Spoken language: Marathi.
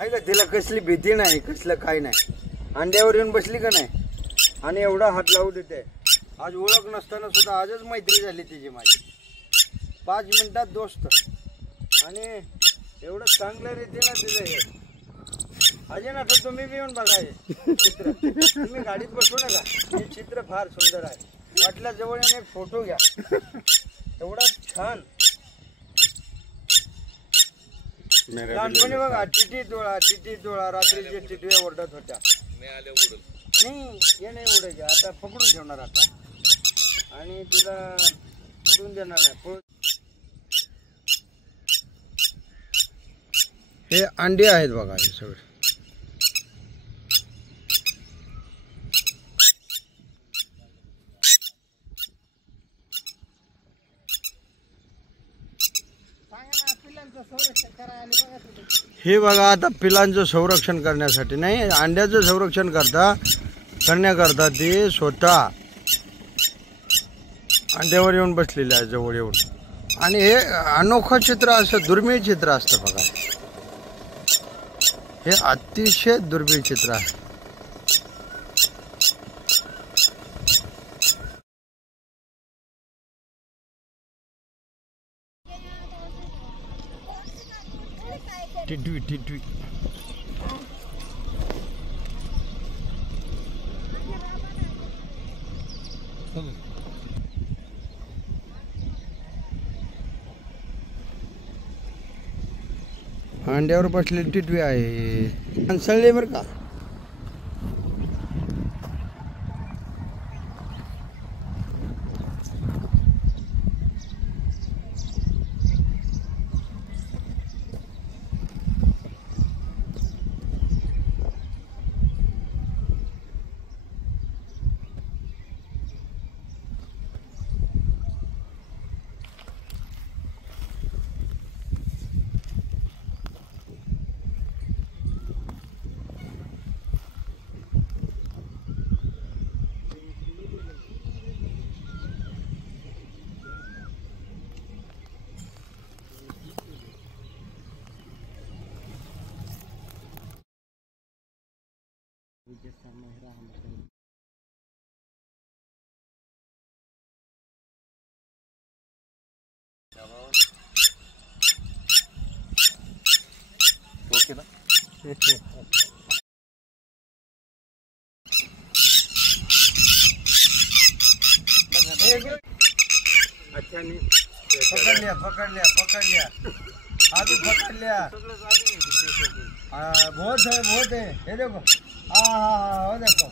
आहे का तिला कसली भीती नाही, कसलं काही नाही. अंड्यावर येऊन बसली का नाही आणि एवढा हात लावू देते. आज ओळख नसताना सुद्धा आजच मैत्री झाली तिची माझी. 5 मिनिटात दोस्त. आणि एवढं चांगलं रीतीनं तिचं हे अजय ना. तर तुम्ही बी येऊन बघा हे चित्र. तुम्ही गाडीत बसू नका. हे चित्र फार सुंदर आहे. वाटल्या जवळ येऊन एक फोटो घ्या. एवढा छान. लहानपणी बघा टिटी डोळा रात्रीचे टिटव्या ओरडत होत्या. नाही हे नाही उडायचे. आता पकडून ठेवणार आता आणि तिला उडून देणार नाही. हे अंडे आहेत बघा हे सगळे. हे बघा आता पिलांचं संरक्षण करण्यासाठी नाही, अंड्याचं संरक्षण करण्याकरता ते स्वतः अंड्यावर येऊन बसलेले आहे जवळ येऊन. आणि हे अनोखं चित्र असं, दुर्मिळ चित्र असतं बघा. हे अतिशय दुर्मिळ चित्र आहे. टिटवी अंड्यावर बसलेली टिटवी आहे. हंसळले बरं का. ओके ना. अच्छा नहीं पकड़ लिया अभी पकड़ लिया. बहुत है ये देखो. हाँ वो देखो.